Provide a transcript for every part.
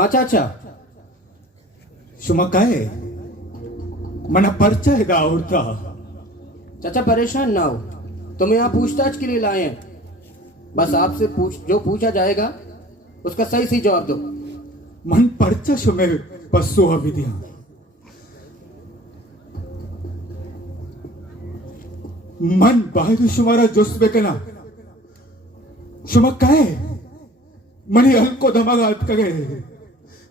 हाँ चाचा। शुमा काय मना पर्चा है दावरता। चाचा परेशान ना हो, तुम्हें यहाँ पूछताछ के लिए लाए हैं। बस आपसे जो पूछा जाएगा उसका सही सही जवाब दो। मन पर्चा शुमे पस्सो विधिया मन बाहेर शुमारा जोस्बे कना शुमा काय मनी हल्को धमागात कगे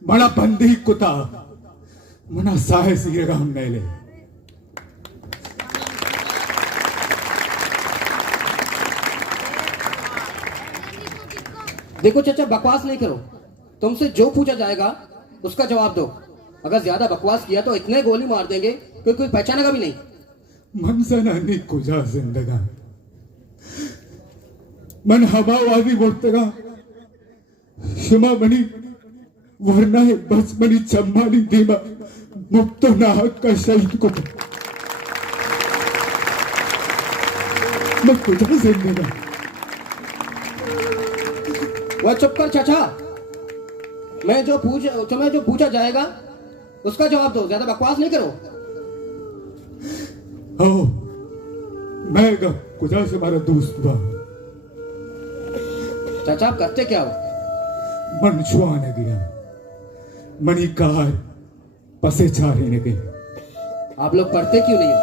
बड़ा बंदी कुता मना साहे सीरेगा हम नैले। देखो चाचा, बकवास नहीं करो। तुमसे जो पूछा जाएगा उसका जवाब दो। अगर ज्यादा बकवास किया तो इतने गोली मार देंगे कि कोई पहचानेगा भी नहीं। मनसना नी कुजा जिंदगा मन हवावादी बोलतेगा शुमा मनी वरना है बस मनी चम्मानी दीमा मुक्त नाहक का शहीद को मैं कुजा जिंदगा। वह चुप कर चाचा। तुम्हें जो पूछा जाएगा उसका जवाब दो। ज्यादा बकवास नहीं करो। हो मैं कुजा से हमारा दोस्त बा। चाचा आप करते क्या हो? मन छुआ न गया मनी कार पसे चारे न गए। आप लोग पढ़ते क्यों नहीं हो?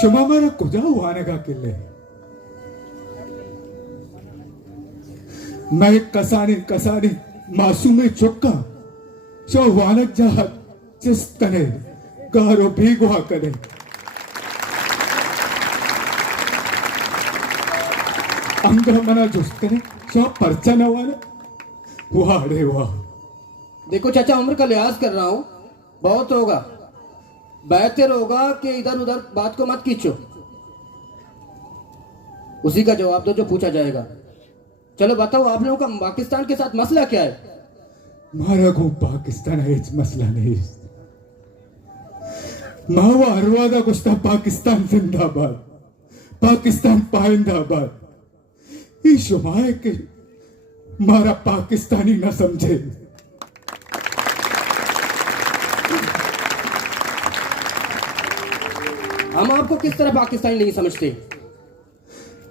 शुमा मारा कुजा हुआ न का किले मैं कसाने कसाने मासूमे चुक्का शो वानक जहा चिस करे गारो भीगवा करे अंग मना जुस्त करे शो परचा न वाले वाह रे वाह। देखो चाचा, उम्र का लिहाज कर रहा हूं, बहुत होगा। बेहतर होगा कि इधर उधर बात को मत खींचो। उसी का जवाब दो जो पूछा जाएगा। चलो बताओ, आप लोगों का पाकिस्तान के साथ मसला क्या है? मारा को पाकिस्तान है मसला नहीं। मावा हरवादा कुश्ता पाकिस्तान जिंदाबाद, पाकिस्तान पाइंदाबाद। ये शुमाए के मारा पाकिस्तानी न समझे। हम आपको किस तरह पाकिस्तानी नहीं समझते?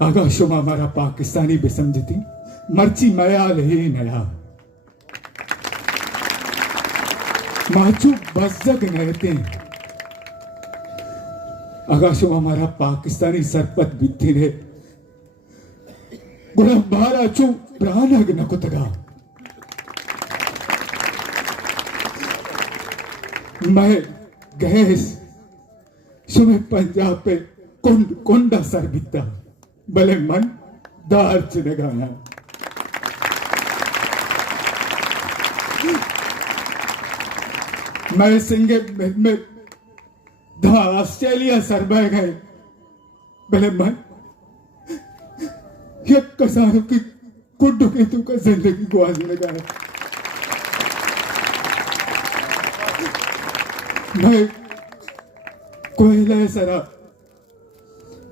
अगर शुमा मारा पाकिस्तानी भी समझती मर्ची मयाल ही नया माचू बजग नहते। अगर शुमा हमारा पाकिस्तानी सरपत बिथी ने गुड़ा बारा चू प्राणग न कुतगा मैं गैस सुमे पंजाब पे कोंडा सर बिता भले मन दार चिनगाना। मैं सिंगे में धा ऑस्ट्रेलिया सर बह गए भले मन ये कसारों की कुड्डू के तू का जिंदगी गुआज लगा है। मैं कोयला सरा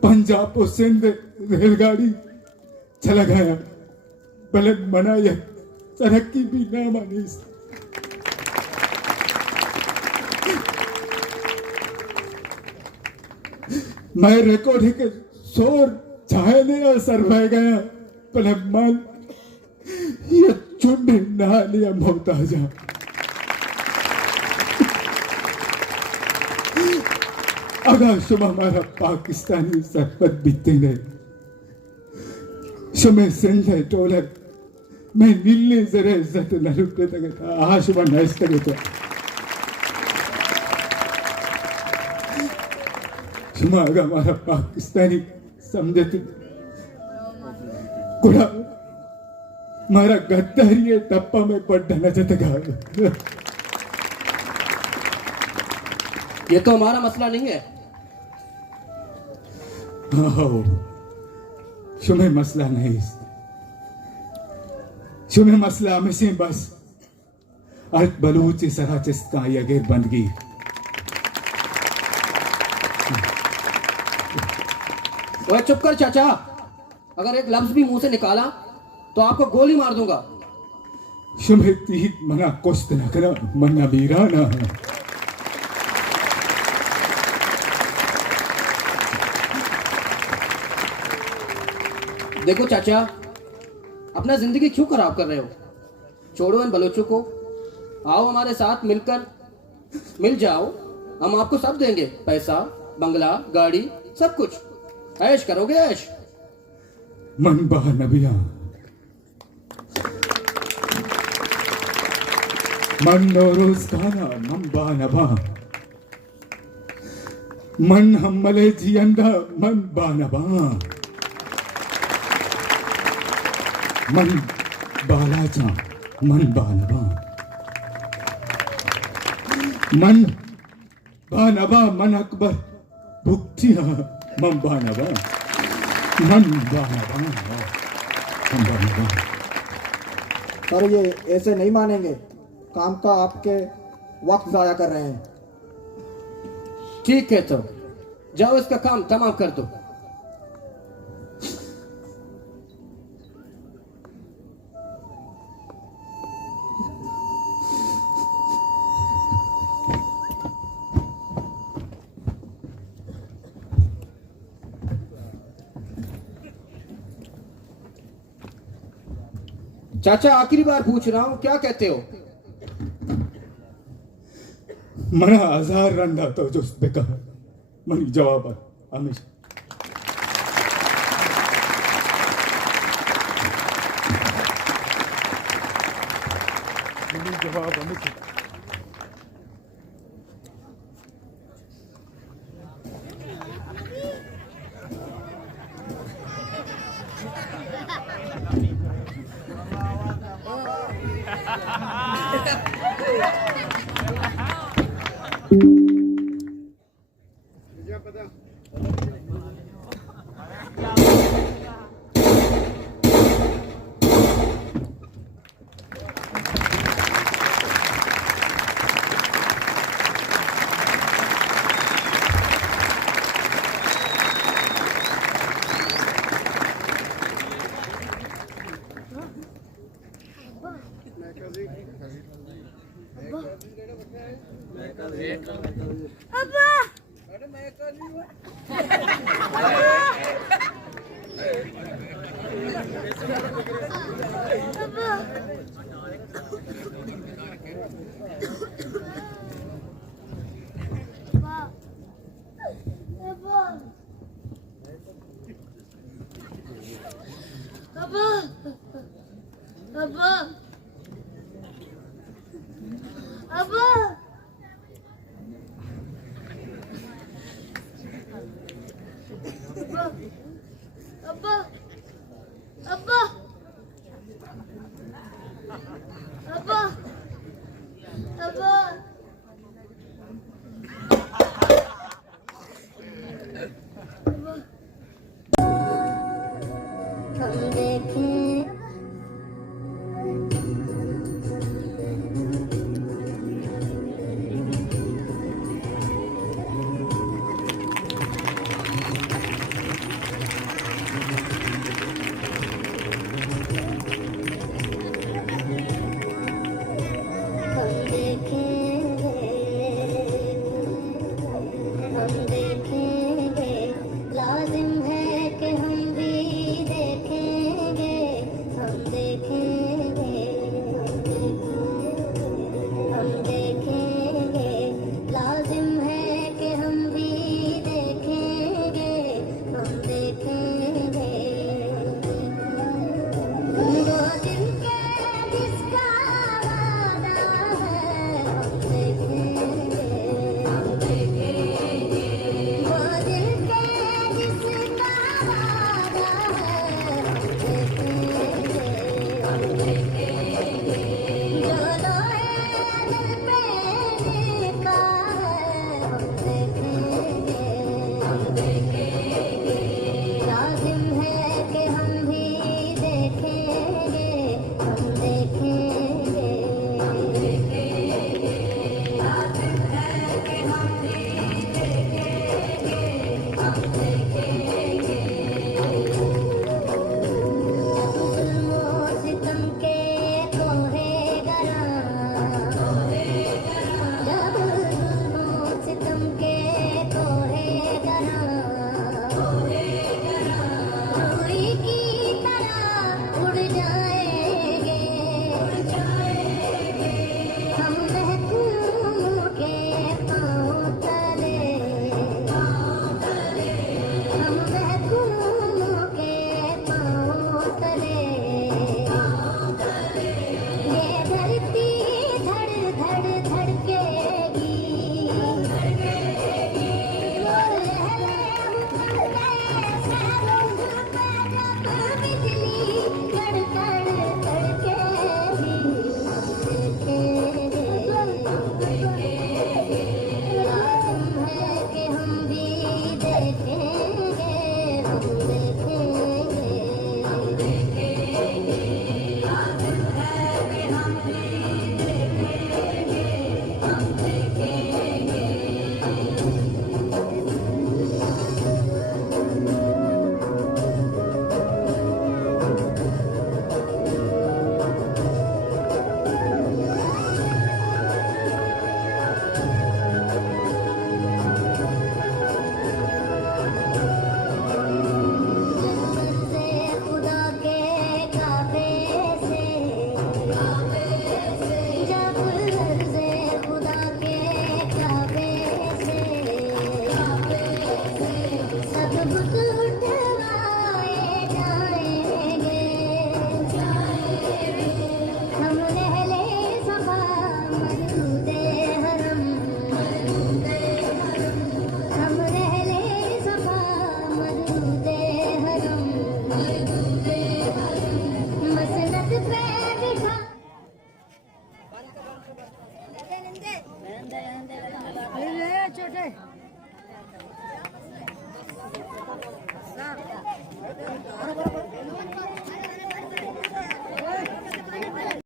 पंजाब और सिंध रेलगाड़ी चला गया भले मना यह तरक्की भी ना मानी। मैं रिकॉर्ड ही के शोर चाहे नहीं सर बह गया भले मन ये चुंड ना लिया मोहताजा। अगर शुमा हमारा पाकिस्तानी सरपत बीते ने शुमे सिंध टोले मैं नीले जरे इज्जत न रुकते तक था आहा शुमा नैस तक था शुमा अगर हमारा पाकिस्तानी समझती कुड़ा मारा गद्दारी टप्पा में पड़ न जतगा। ये तो हमारा मसला नहीं है। शुमे मसला नहीं, शुमे मसला हमें से बस अर्थ बलूच सराचिस्ता यगेर बंदगी। ओए चुप कर चाचा, अगर एक लफ्ज भी मुंह से निकाला तो आपको गोली मार दूंगा। Shumetihit mana kostana kana manabirana. देखो चाचा, अपना जिंदगी क्यों खराब कर रहे हो? छोड़ो इन बलोचों को, आओ हमारे साथ मिल जाओ, हम आपको सब देंगे, पैसा, बंगला, गाड़ी, सब कुछ। ऐश करोगे ऐश। Man ba nabiya. Man noruz kana man ba naba. Man hammale jiyanda man ba naba. Man balaja man ba naba. Man ba naba man akbar buktiya man ba naba. Man ba naba man ba naba. Sir ये ऐसे नहीं मानेंगे, काम का आपके वक्त जाया कर रहे हैं। ठीक है तो जाओ इसका काम तमाम कर दो। चाचा आखिरी बार पूछ रहा हूं, क्या कहते हो? mana azar randa to jos beka mani jawab amish mani jawab amish हम देखें छोटे बरोबर